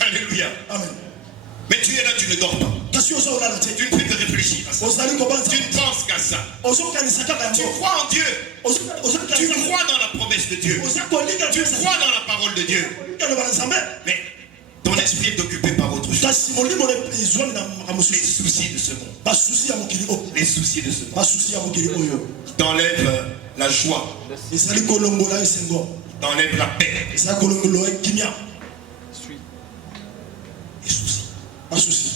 Alléluia. Amen. Mais tu es là, tu ne dors pas. Tu ne fais que réfléchir à ça. Tu ne penses qu'à ça. Tu crois en Dieu. Tu crois dans la promesse de Dieu. Tu crois dans la parole de Dieu. Mais ton esprit est occupé par autre chose. Les soucis de ce monde. Les soucis de ce monde. Qui t'enlèvent la joie. Qui t'enlèvent la paix. Les soucis. Pas souci.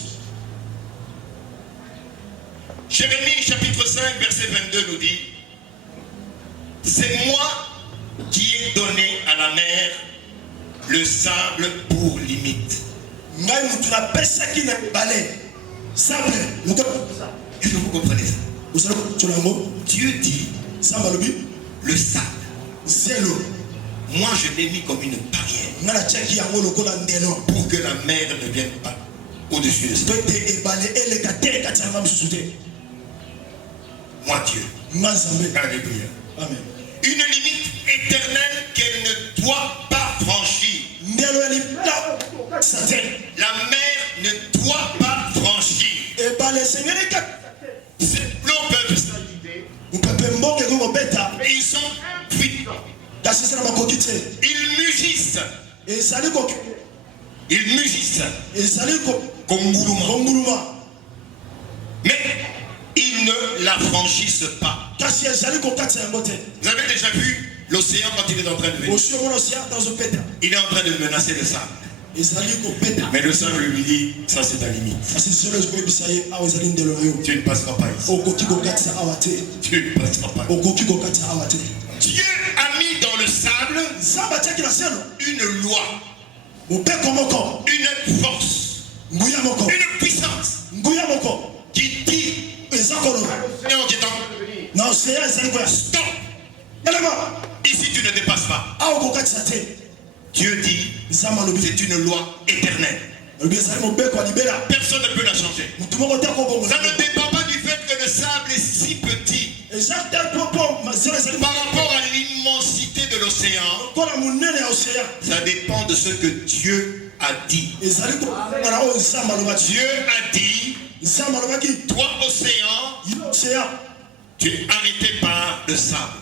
Jérémie chapitre 5 verset 22 nous dit: c'est moi qui ai donné à la mer le sable pour limite. Est-ce que vous comprenez ça? Dieu dit le sable. Moi je l'ai mis comme une barrière pour que la mer ne vienne pas au-dessus de ça. Moi Dieu. Alléluia. Amen. Une limite éternelle qu'elle ne doit pas franchir. La mer ne doit pas franchir. Ces plombs peuvent s'agiter. Et ils sont puissants. Ils mugissent. Ils mugissent. Comme Goulouma. Mais ils ne la franchissent pas. Vous avez déjà vu l'océan quand il est en train de venir? Il est en train de menacer le sable. Mais le sable lui dit, ça c'est ta limite. Tu ne passeras pas ici. Tu ne passeras pas ici. Dieu a mis dans le sable une loi, une force, une puissance qui dit stop. Ici tu ne dépasses pas. Dieu dit c'est une loi éternelle. Personne ne peut la changer. Ça ne dépend pas du fait que le sable est si petit par rapport à l'immensité de l'océan. Ça dépend de ce que Dieu a dit. Dieu a dit, toi océan, tu es arrêté par le sable.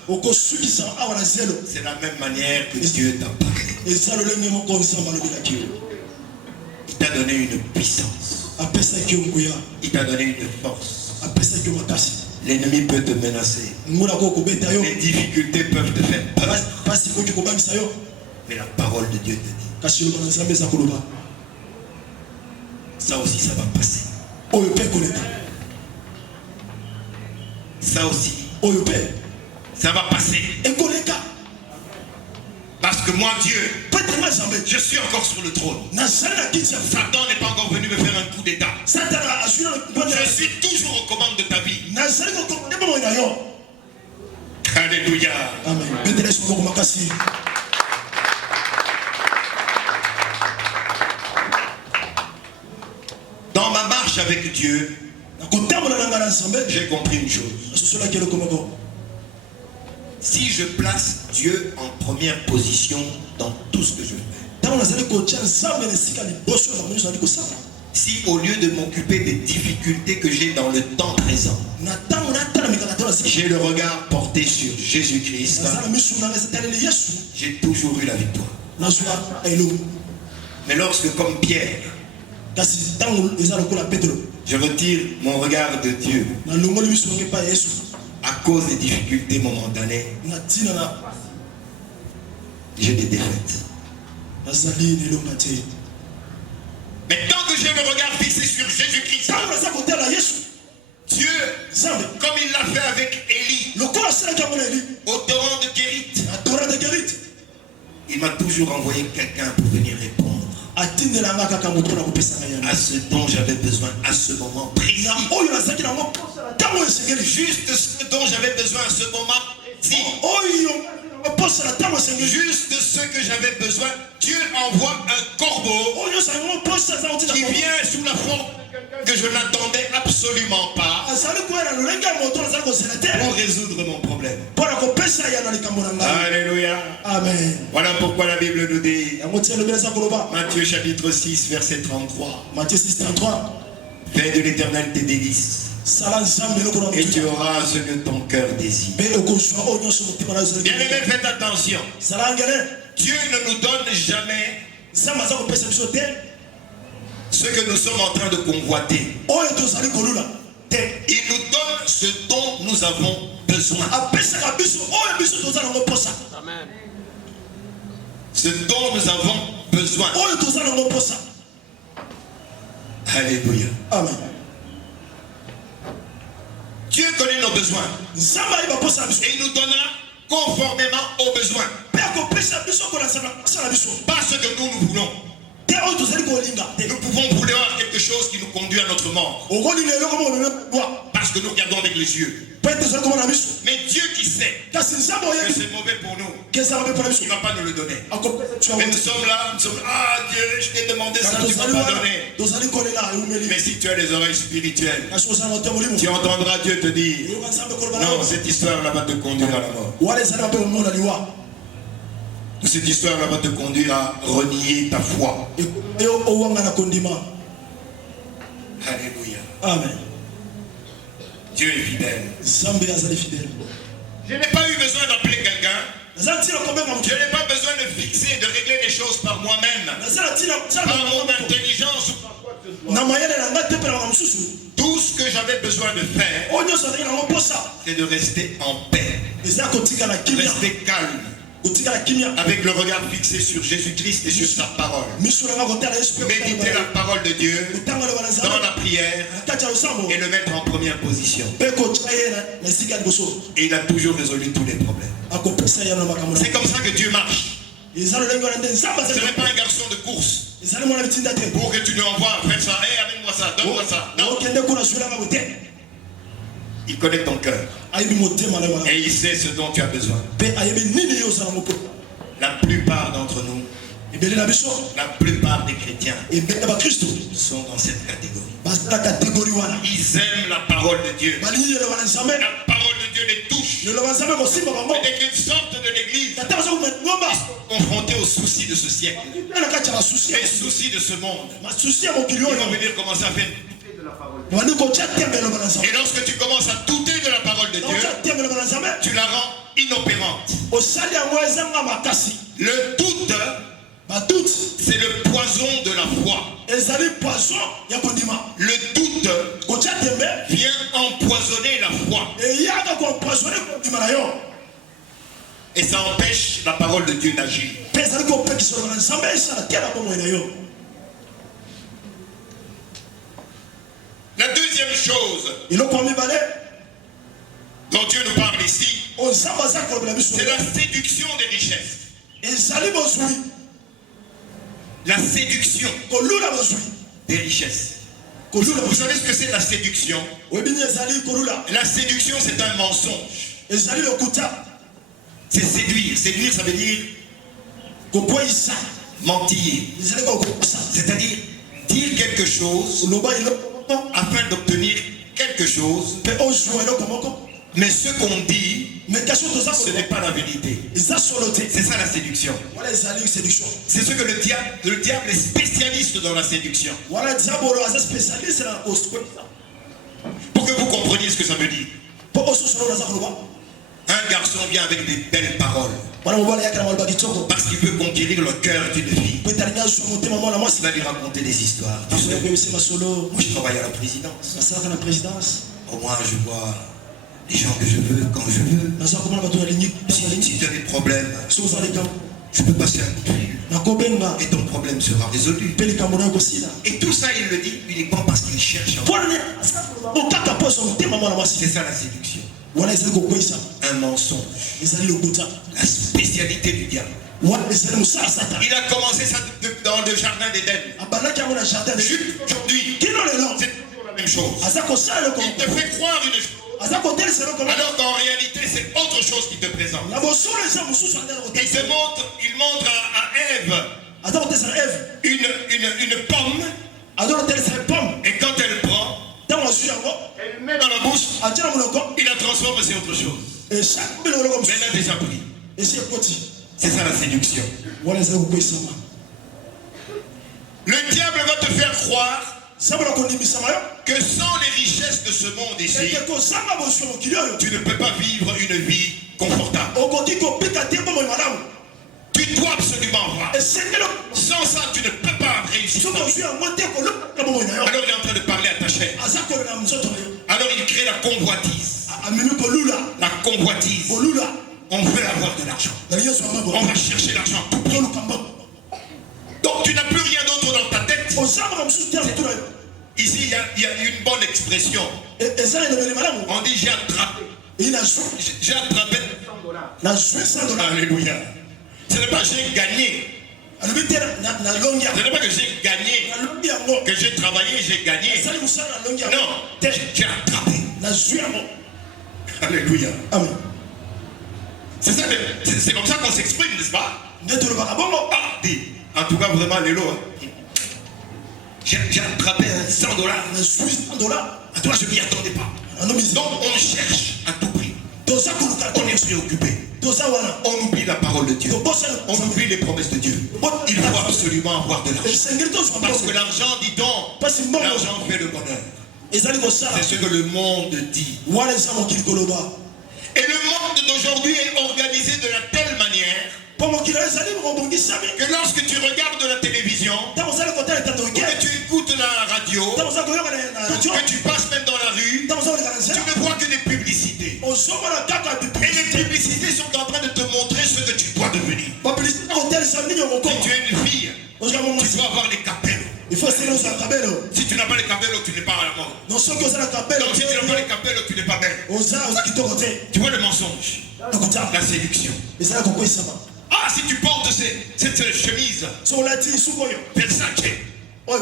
C'est la même manière que Dieu t'a parlé. Il t'a donné une puissance. Il t'a donné une force. L'ennemi peut te menacer. Les difficultés peuvent te faire peur. Mais la parole de Dieu te dit, ça aussi ça va passer. Ça aussi ça va passer. Parce que moi Dieu, je suis encore sur le trône. Satan n'est pas encore venu me faire un coup d'état. Je suis toujours aux commandes de ta vie. Alléluia. Amen. Dans ma marche avec Dieu, j'ai compris une chose. Si je place Dieu en première position dans tout ce que je fais, si au lieu de m'occuper des difficultés que j'ai dans le temps présent, j'ai le regard porté sur Jésus-Christ, j'ai toujours eu la victoire. Mais lorsque, comme Pierre, je retire mon regard de Dieu à cause des difficultés momentanées, j'ai des défaites. Mais tant que j'ai le regard fixé sur Jésus-Christ, Dieu, comme il l'a fait avec Élie, au torrent de Kérit, il m'a toujours envoyé quelqu'un pour venir répondre à ce dont j'avais besoin à ce moment précis. Juste ce dont j'avais besoin à ce moment précis. Juste ce que j'avais besoin. Dieu envoie un corbeau qui vient sous la forme que je n'attendais absolument pas pour résoudre mon problème. Alléluia. Amen. Voilà pourquoi la Bible nous dit, Matthieu chapitre 6 verset 33, Matthieu 6, 33. fais de l'Éternel tes délices et tu auras ce que ton cœur désire. Bien aimé, faites attention. Dieu ne nous donne jamais ce que nous sommes en train de convoiter. Il nous donne ce dont nous avons besoin. Amen. Ce dont nous avons besoin. Alléluia. Amen. Dieu connaît nos besoins. Et il nous donnera conformément aux besoins. Pas ce que nous voulons. Nous pouvons vouloir quelque chose qui nous conduit à notre mort. Parce que nous regardons avec les yeux. Mais Dieu qui sait que c'est mauvais pour nous, il ne va pas nous le donner. Mais nous sommes là, ah Dieu, je t'ai demandé ça, tu ne m'as pas donné. Mais si tu as les oreilles spirituelles, tu entendras Dieu te dire, non, cette histoire-là va te conduire à la mort. Cette histoire-là va te conduire à renier ta foi. Alléluia. Amen. Dieu est fidèle. Je n'ai pas eu besoin d'appeler quelqu'un. Je n'ai pas besoin de fixer, de régler les choses par moi-même, par mon intelligence. Tout ce que j'avais besoin de faire, c'est de rester en paix, rester calme, avec le regard fixé sur Jésus-Christ et sur sa parole. Méditer la parole de Dieu dans la prière et le mettre en première position. Et il a toujours résolu tous les problèmes. C'est comme ça que Dieu marche. Ce n'est pas un garçon de course pour que tu lui envoies, fais ça, hey, amène-moi ça, donne-moi ça. Non. Il connaît ton cœur. Et il sait ce dont tu as besoin. La plupart d'entre nous, la plupart des chrétiens sont dans cette catégorie. Ils aiment la parole de Dieu. La parole de Dieu les touche. Et dès qu'ils sortent de l'église, ils sont confrontés aux soucis de ce siècle, les soucis de ce monde. Ils vont venir commencer à faire. Et lorsque tu commences à douter de la parole de Dieu, tu la rends inopérante. Le doute, c'est le poison de la foi. Le doute vient empoisonner la foi. Et ça empêche la parole de Dieu d'agir. La deuxième chose dont Dieu nous parle ici, c'est la séduction des richesses. La séduction des richesses. Vous savez ce que c'est la séduction? La séduction, c'est un mensonge. C'est séduire. Séduire, ça veut dire mentir. C'est-à-dire dire quelque chose afin d'obtenir quelque chose. Mais ce qu'on dit, ce n'est pas la vérité. C'est ça la séduction. C'est ce que le diable est spécialiste dans la séduction. Pour que vous compreniez ce que ça veut dire. Un garçon vient avec des belles paroles parce qu'il veut conquérir le cœur d'une fille. Il va lui raconter des histoires. Moi, je travaille à la présidence. Au moins, je vois les gens que je veux quand je veux. Si tu as des problèmes, je peux passer un coup de fil et ton problème sera résolu. Et tout ça, il le dit uniquement parce qu'il cherche. C'est ça la séduction. Un mensonge. La spécialité du diable. Il a commencé ça dans le jardin d'Éden. Aujourd'hui, c'est toujours la même chose. Il te fait croire une chose, alors qu'en réalité c'est autre chose qui te présente. Il montre à Ève une pomme Et quand elle prend, elle le met dans la bouche, il la transforme, c'est autre chose. Mais elle a déjà pris. C'est ça la séduction. Le diable va te faire croire que sans les richesses de ce monde ici, tu ne peux pas vivre une vie confortable. Tu dois absolument avoir. Sans ça, tu ne peux pas réussir. Alors il est en train de parler à ta chair. Alors il crée la convoitise. La convoitise. On veut avoir de l'argent. On va chercher l'argent. Donc tu n'as plus rien d'autre dans ta tête. Ici, il y a une bonne expression. On dit j'ai attrapé. J'ai attrapé $100. Alléluia. Ce n'est pas j'ai gagné. Ce n'est pas que j'ai gagné. Que j'ai travaillé, j'ai gagné. Non, j'ai attrapé. Alléluia. Amen. C'est comme ça qu'on s'exprime, n'est-ce pas? Ah, dis. En tout cas, vraiment, Lélo. J'ai attrapé $100. À toi, je ne m'y attendais pas. Donc, on cherche à tout prix. On est préoccupé. On oublie la parole de Dieu. On oublie les promesses de Dieu. Il faut absolument avoir de l'argent. Parce que l'argent, dit donc, l'argent fait le bonheur. C'est ce que le monde dit. Et le monde d'aujourd'hui est organisé de la telle manière que lorsque tu regardes la télévision, que tu écoutes la radio, que tu passes même dans la rue, tu ne vois que des publicités. Et les publicités sont en train de te montrer ce que tu dois devenir. Si tu es une fille, tu dois avoir les capellos. Si tu n'as pas les capellos, tu n'es pas à la mort. Donc si tu n'as pas les capellos, tu n'es pas belle. Tu vois le mensonge, la séduction. Ah, si tu portes cette chemise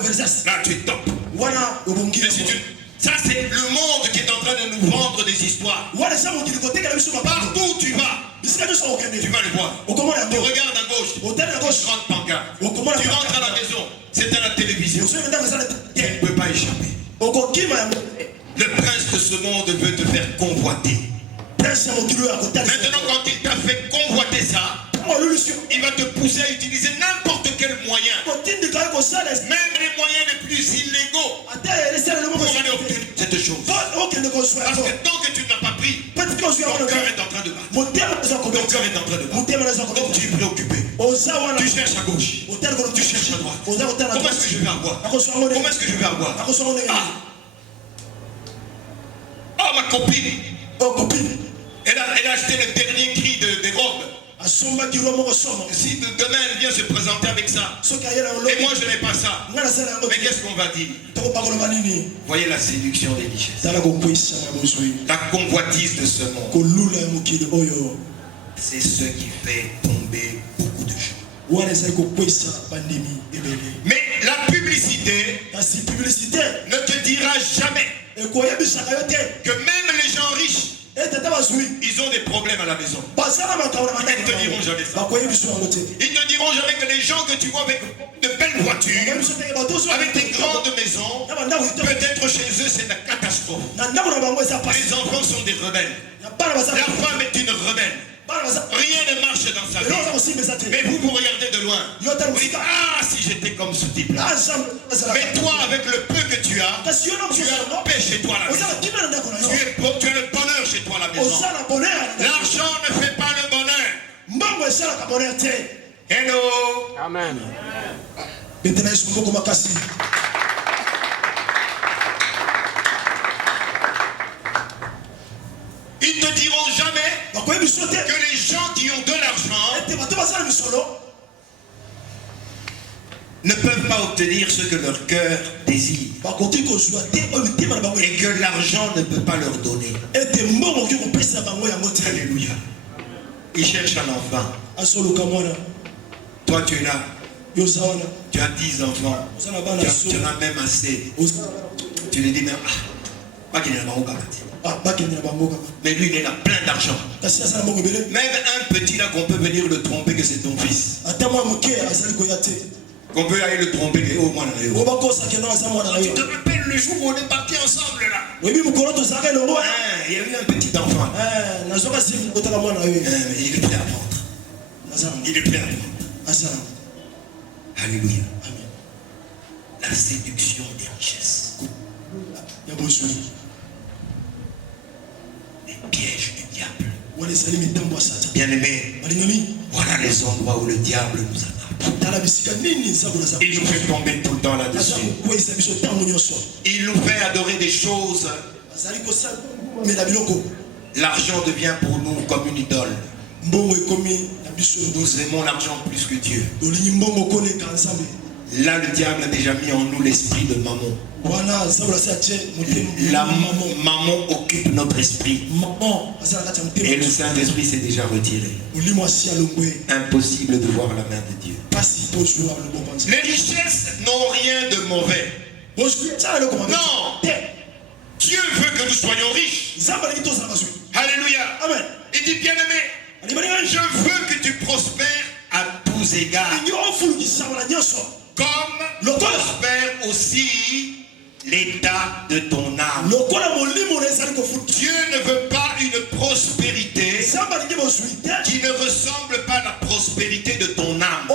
Versace, là tu es top. Mais si ça c'est le monde qui est en train de nous vendre des histoires. Partout où tu vas, tu vas le voir. Tu regardes à gauche, grande pancarte. Tu rentres à la maison, c'est à la télévision. Tu ne peux pas échapper. Le prince de ce monde veut te faire convoiter. Maintenant, quand il t'a fait convoiter ça, il va te pousser à utiliser n'importe quel moyen, même les moyens les plus illégaux, pour aller obtenir cette chose. Parce que tant que tu n'as pas pris, ton cœur est en train de battre. Ton cœur est en train de battre. Donc tu es préoccupé. Tu cherches à gauche, tu cherches à droite. Comment est-ce que je vais avoir? Comment est-ce que je vais avoir? Ah, ma copine. Elle a acheté le dernier cri des robes. Si demain elle vient se présenter avec ça, et moi je n'ai pas ça, mais qu'est-ce qu'on va dire? Voyez la séduction des richesses. La convoitise de ce monde. C'est ce qui fait tomber beaucoup de gens. Mais la publicité ne te dira jamais que même les gens riches, ils ont des problèmes à la maison. Ils ne te diront jamais ça. Ils ne diront jamais que les gens que tu vois avec de belles voitures, avec des grandes maisons, peut-être chez eux c'est la catastrophe. Les enfants sont des rebelles. La femme est une rebelle. Rien ne marche dans sa vie. Mais vous regardez de loin. Vous dites, ah, si j'étais comme ce type-là. Mais toi, avec le peu que tu as la paix chez toi à la maison. Tu as le bonheur chez toi à la maison. L'argent ne fait pas le bonheur. Hello. Amen. Ils ne te diront jamais que les gens qui ont de l'argent ne peuvent pas obtenir ce que leur cœur désire. Et que l'argent ne peut pas leur donner. Alléluia. Ils cherchent un enfant. Toi tu es là. Tu as 10 enfants. Tu en as même assez. Tu lui dis même, mais lui il a plein d'argent. Même un petit là qu'on peut venir le tromper que c'est ton fils. qu'on veut aller le tromper. Tu te rappelles le jour où on est partis ensemble là? Il y a eu un petit enfant. Mais il est prêt à prendre. Il est prêt à prendre. Alléluia. Amen. La séduction des richesses. Les pièges du diable. Bien-aimés, voilà les endroits où le diable nous attrape. Il nous fait tomber tout le temps là-dessus. Il nous fait adorer des choses. L'argent devient pour nous comme une idole. Nous aimons l'argent plus que Dieu. Là, le diable a déjà mis en nous l'esprit de mammon. La maman occupe notre esprit. Et le Saint-Esprit s'est déjà retiré. Impossible de voir la main de Dieu. Les richesses n'ont rien de mauvais. Non. Dieu veut que nous soyons riches. Alléluia. Amen. Il dit, bien-aimé, je veux que tu prospères à tous égards. Comme prospère aussi l'état de ton âme. Dieu ne veut pas une prospérité qui ne ressemble pas à la prospérité de ton âme.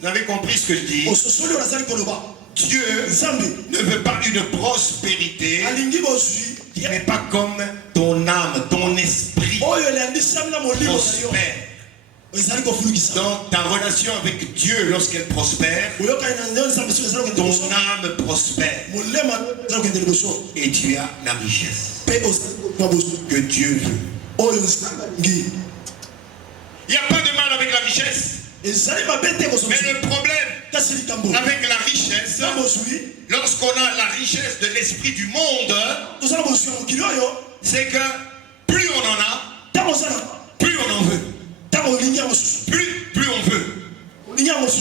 Vous avez compris ce que je dis? Dieu ne veut pas une prospérité qui n'est pas comme ton âme, ton esprit prospère. Donc ta relation avec Dieu, lorsqu'elle prospère, ton âme prospère. Et tu as la richesse que Dieu veut. Il n'y a pas de mal avec la richesse. Mais le problème avec la richesse, lorsqu'on a la richesse de l'esprit du monde, c'est que plus on en a, plus on en veut. Plus on veut.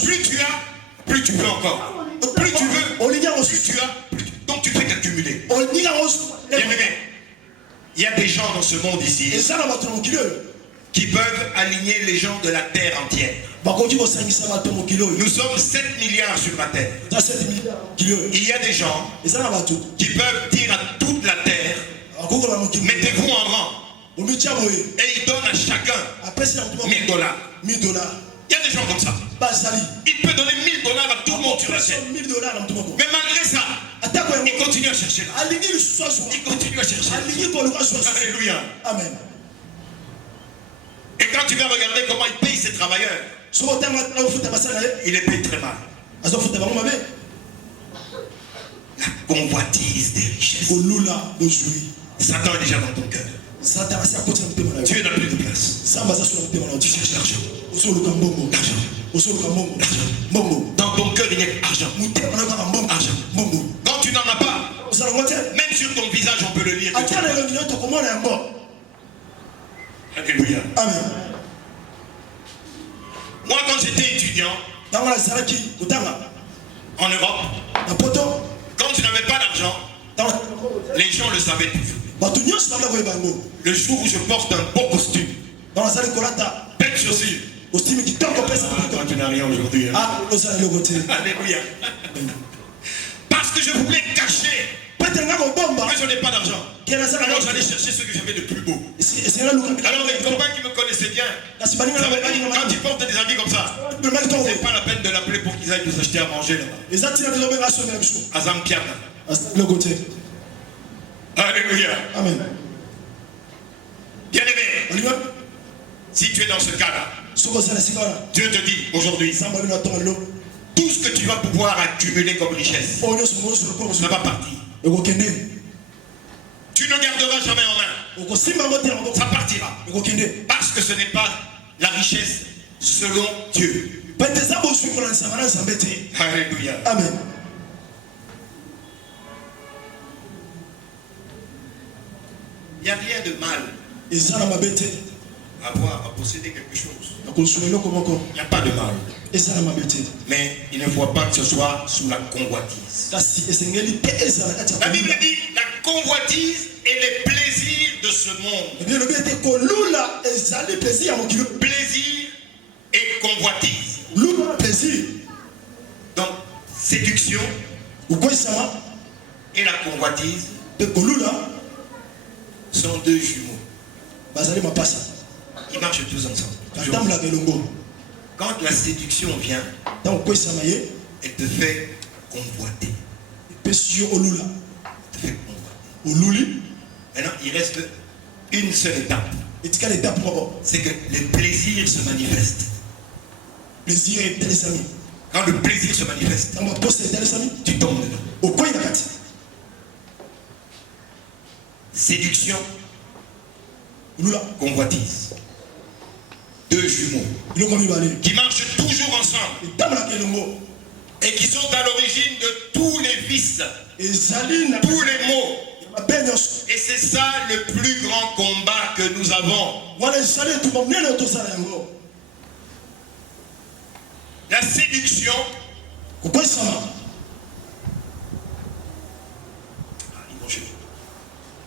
Plus tu as, plus tu veux encore. Plus tu veux, plus tu as, donc tu fais qu'accumuler. Il y a des gens dans ce monde ici qui peuvent aligner les gens de la terre entière. Nous sommes 7 milliards sur la terre. Il y a des gens qui peuvent dire à toute la terre, mettez-vous en rang. Et il donne à chacun $1000. Il y a des gens comme ça. Il peut donner $1000 à tout le monde sur la terre. Mais malgré ça, il continue à chercher là. Il continue à chercher. Alléluia. Amen. Et quand tu vas regarder comment il paye ses travailleurs, il les paye très mal. La convoitise des richesses. Satan est déjà dans ton cœur. Dieu n'a plus de place. Tu cherches l'argent. Dans ton cœur, il y a l'argent. Quand tu n'en as pas, même sur ton visage, on peut le lire. Alléluia. Amen. Moi, quand j'étais étudiant en Europe, quand tu n'avais pas d'argent, les gens le savaient toujours. Le jour où je porte un beau costume, belle chaussure, toi tu n'as rien aujourd'hui. Alléluia. Parce que je voulais cacher que je n'ai pas d'argent. Alors j'allais chercher ce que j'avais de plus beau. Alors les copains qui me connaissaient bien, quand ils portent des habits comme ça, c'est pas la peine de l'appeler pour qu'ils aillent nous acheter à manger là-bas. Azam Piana. Alléluia. Amen. Bien-aimé, si tu es dans ce cas-là, Dieu te dit aujourd'hui, tout ce que tu vas pouvoir accumuler comme richesse, ça va partir. Tu ne garderas jamais en main. Ça partira. Parce que ce n'est pas la richesse selon Dieu. Alléluia. Amen. Il n'y a rien de mal à posséder quelque chose. Il n'y a pas de mal. Mais il ne faut pas que ce soit sous la convoitise. La Bible dit la convoitise et les plaisirs de ce monde. Plaisir et et convoitise. Lula plaisir. Donc, séduction et la convoitise sont deux jumeaux. Ils marchent tous ensemble. Quand la séduction vient, elle te fait convoiter. Elle te fait convoiter. Maintenant, il reste une seule étape. C'est que le plaisir se manifeste. Quand le plaisir se manifeste, tu tombes dedans. Séduction, convoitise. Deux jumeaux qui marchent toujours ensemble et qui sont à l'origine de tous les vices, tous les maux. Et c'est ça le plus grand combat que nous avons. La séduction.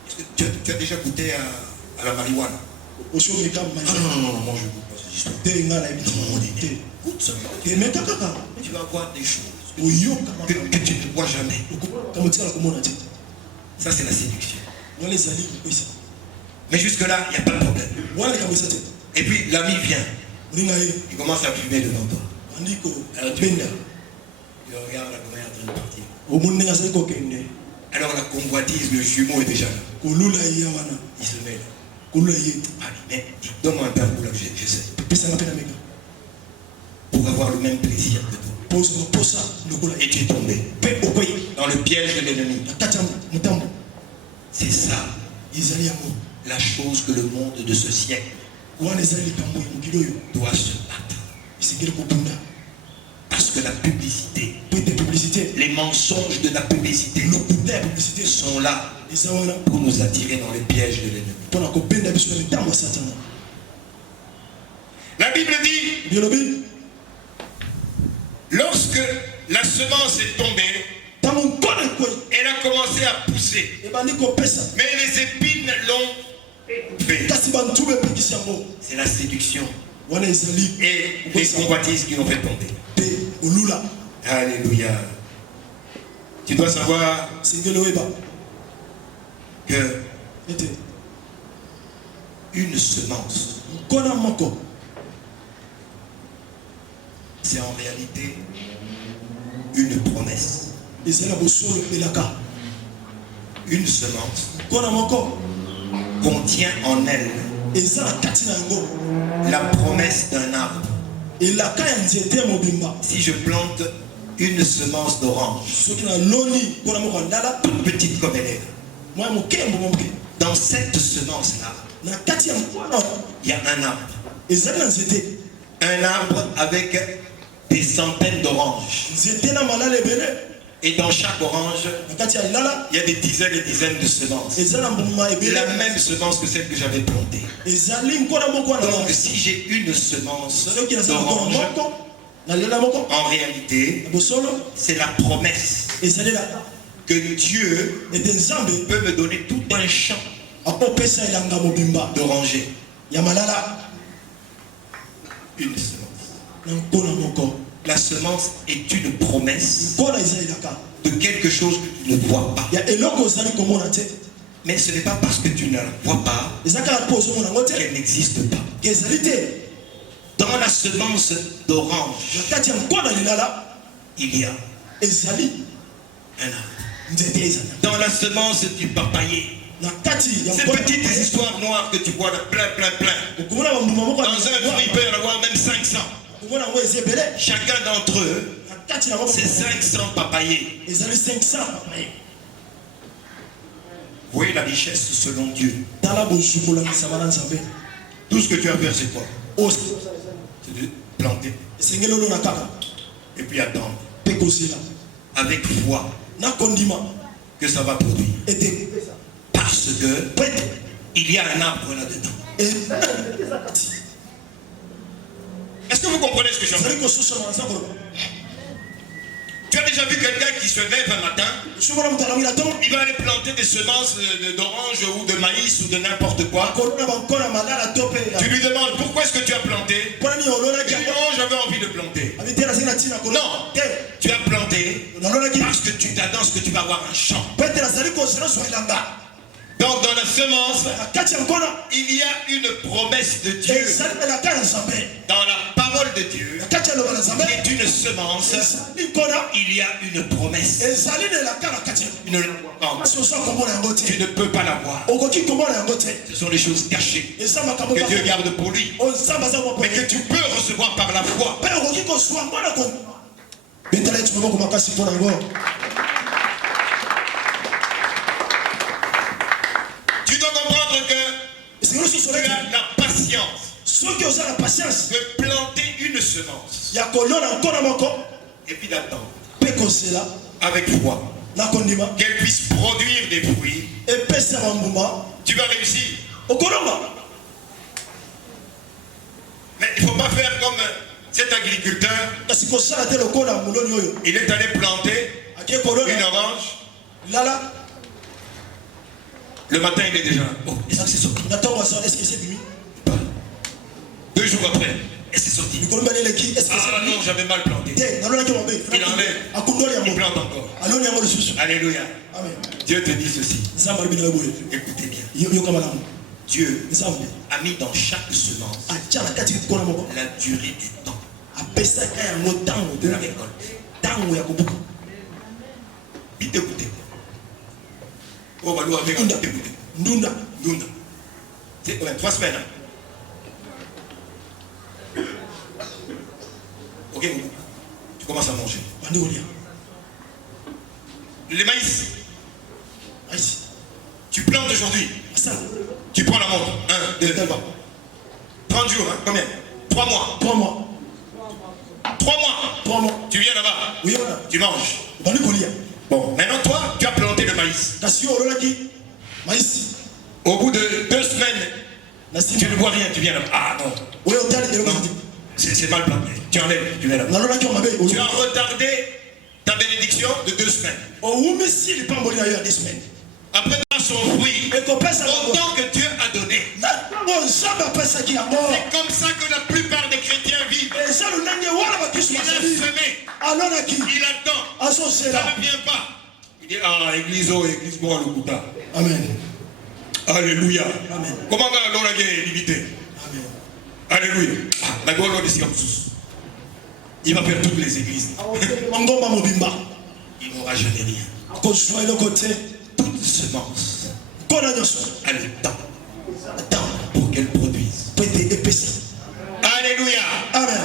Est-ce que tu as déjà goûté à la marijuana? Non, moi je goûte pas ces histoires. Goûte ça. Tu vas voir des choses que tu ne vois jamais. Ça, c'est la séduction. Mais jusque-là, il n'y a pas de problème. Et puis, l'ami vient. Il commence à fumer devant toi. Alors, tu regardes la commère en train de partir. Alors, la convoitise, le jumeau est déjà là. Il se met là. Mais donne-moi un peu un coup là, j'essaie. Pour avoir le même plaisir que toi. Et tu es tombé dans le piège de l'ennemi. C'est ça la chose que le monde de ce siècle doit se battre. Parce que la publicité, les mensonges de la publicité sont là pour nous attirer dans les pièges de l'ennemi. La Bible dit, lorsque la semence est tombée, elle a commencé à pousser. Mais les épines l'ont fait. C'est la séduction et les convoitises qui l'ont fait tomber. Alléluia. Tu dois savoir que une semence, c'est en réalité une promesse. Une semence contient en elle la promesse d'un arbre. Si je plante une semence d'orange, toute petite comme elle est, dans cette semence-là, il y a un arbre. Un arbre avec des centaines d'oranges. Et dans chaque orange, il y a des dizaines et dizaines de semences. La même semence que celle que j'avais plantée. Donc si j'ai une semence d'orange, en réalité, c'est la promesse que Dieu peut me donner tout un champ d'oranger. Une semence. La semence est une promesse de quelque chose que tu ne vois pas. Mais ce n'est pas parce que tu ne la vois pas qu'elle n'existe pas. Dans la semence d'orange, il y a un arbre. Dans la semence du papayer, ces petites histoires noires que tu vois là, plein. Dans un fruit, il peut y en avoir même 500. Chacun d'entre eux, c'est 500 papayers. Vous voyez la richesse selon Dieu. Tout ce que tu as à faire, c'est quoi? C'est de planter. Et puis attendre. Avec foi que ça va produire. Parce que il y a un arbre là-dedans. Est-ce que vous comprenez ce que je suis en train de dire? Tu as déjà vu quelqu'un qui se lève un matin, il va aller planter des semences d'orange ou de maïs ou de n'importe quoi. Tu lui demandes pourquoi est-ce que tu as planté? Il dit non, j'avais envie de planter. Non, tu as planté parce que tu t'attends ce que tu vas avoir un champ. Donc dans la semence, il y a une promesse de Dieu. Dans la parole de Dieu, qui est une semence, il y a une promesse. Tu ne peux pas l'avoir. Ce sont les choses cachées que Dieu garde pour lui, mais que tu peux recevoir par la foi. Tu dois comprendre que tu as la patience de planter une semence et puis d'attendre avec foi qu'elle puisse produire des fruits. Tu vas réussir. Mais il ne faut pas faire comme cet agriculteur. Il est allé planter une orange. Le matin, il est déjà. Oh, est-ce que c'est sorti? 2 jours après, est-ce que c'est sorti? Ah non, j'avais mal planté. Il enlève. Il plante encore. Alléluia. Dieu te dit ceci. Écoutez bien. Dieu a mis dans chaque semence la durée du temps de la récolte. Écoutez. Oh, bah, Ndunda. C'est 3 semaines. Hein? Ok, tu commences à manger. Les maïs. Tu plantes aujourd'hui. Tu prends la montre. 1, 2, 30 jours, hein? Combien? 3 mois. 3 mois. Tu viens là-bas. Oui, voilà. Tu manges. Bon, maintenant toi, tu as planté le maïs. Au bout de 2 semaines, tu ne vois rien, tu viens là. Ah non. C'est mal planté. Tu enlèves, tu viens là. Tu as retardé ta bénédiction de 2 semaines. Après tu as son fruit. Autant que Dieu a donné. C'est comme ça que la plupart des chrétiens vivent. Il a semé. Il attend. Ça ne vient pas. Il dit, ah, église, moi, le Kouta. Amen. Alléluia. Amen. Comment va l'on a limité? Amen. Alléluia. La gloire de Siamsus. Il va faire toutes les églises. Il n'aura jamais rien. Toute semence a le temps pour qu'elle produise. Alléluia. Amen.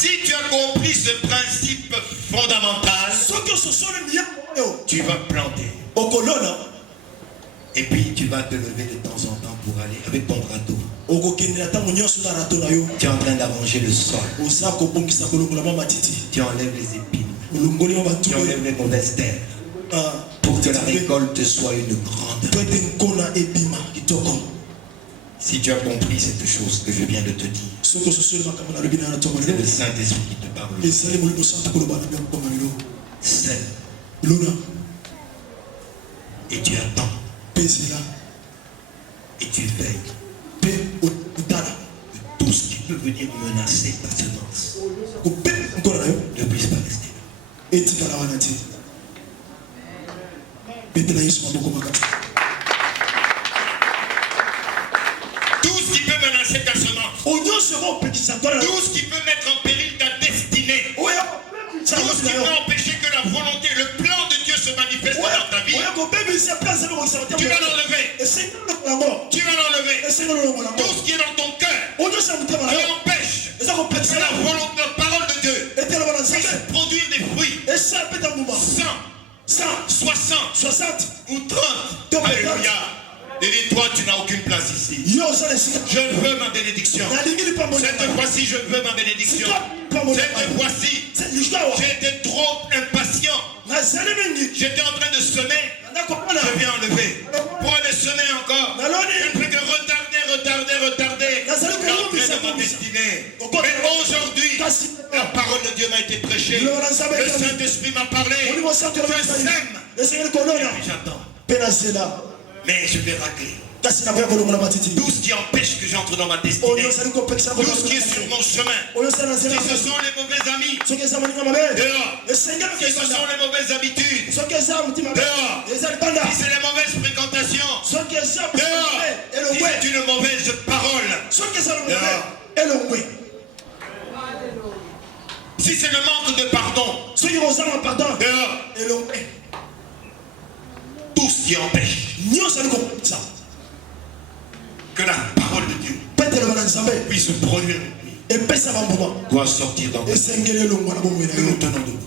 Si tu as compris ce principe fondamental, tu vas planter. Et puis tu vas te lever de temps en temps pour aller avec ton râteau. Tu es en train d'arranger le sol. Tu enlèves les épines. Tu enlèves les mauvaises terres. Pour que la récolte soit une grande. Si tu as compris cette chose que je viens de te dire, c'est le Saint-Esprit qui te parle. Seul. Et tu attends. Et tu veilles. Tout ce qui peut venir menacer ta semence ne puisse pas rester là. Tout ce qui peut menacer ta semence, tout ce qui peut mettre en péril ta destinée, tout ce qui peut empêcher que la volonté, le plan de Dieu se manifeste dans ta vie, tu vas l'enlever. Tu vas l'enlever. Tout ce qui est dans ton cœur qui empêche que la parole de Dieu puisse produire des fruits 100, 60 ou 30. Alléluia. Et dis, toi, tu n'as aucune place ici. Je veux ma bénédiction. Cette fois-ci, je veux ma bénédiction. Cette fois-ci, j'étais trop impatient. J'étais en train de semer. Je viens enlever. Pour aller semer encore. Je ne fais que retarder. destinée. Mais aujourd'hui, la parole de Dieu m'a été prêchée. Le Saint-Esprit m'a parlé. Je sème. Et j'attends. Mais je vais rater. Tout ce qui empêche que j'entre dans ma destinée, tout ce qui est sur mon chemin, si ce sont les mauvais amis, dehors. Si ce sont les mauvaises habitudes, dehors. Si c'est les mauvaises fréquentations, dehors. Si c'est une mauvaise parole, dehors. Si c'est le manque de pardon, dehors. Tout ce qui empêche que la parole de Dieu puisse produire doit sortir dans nous. Nous nous tenons debout.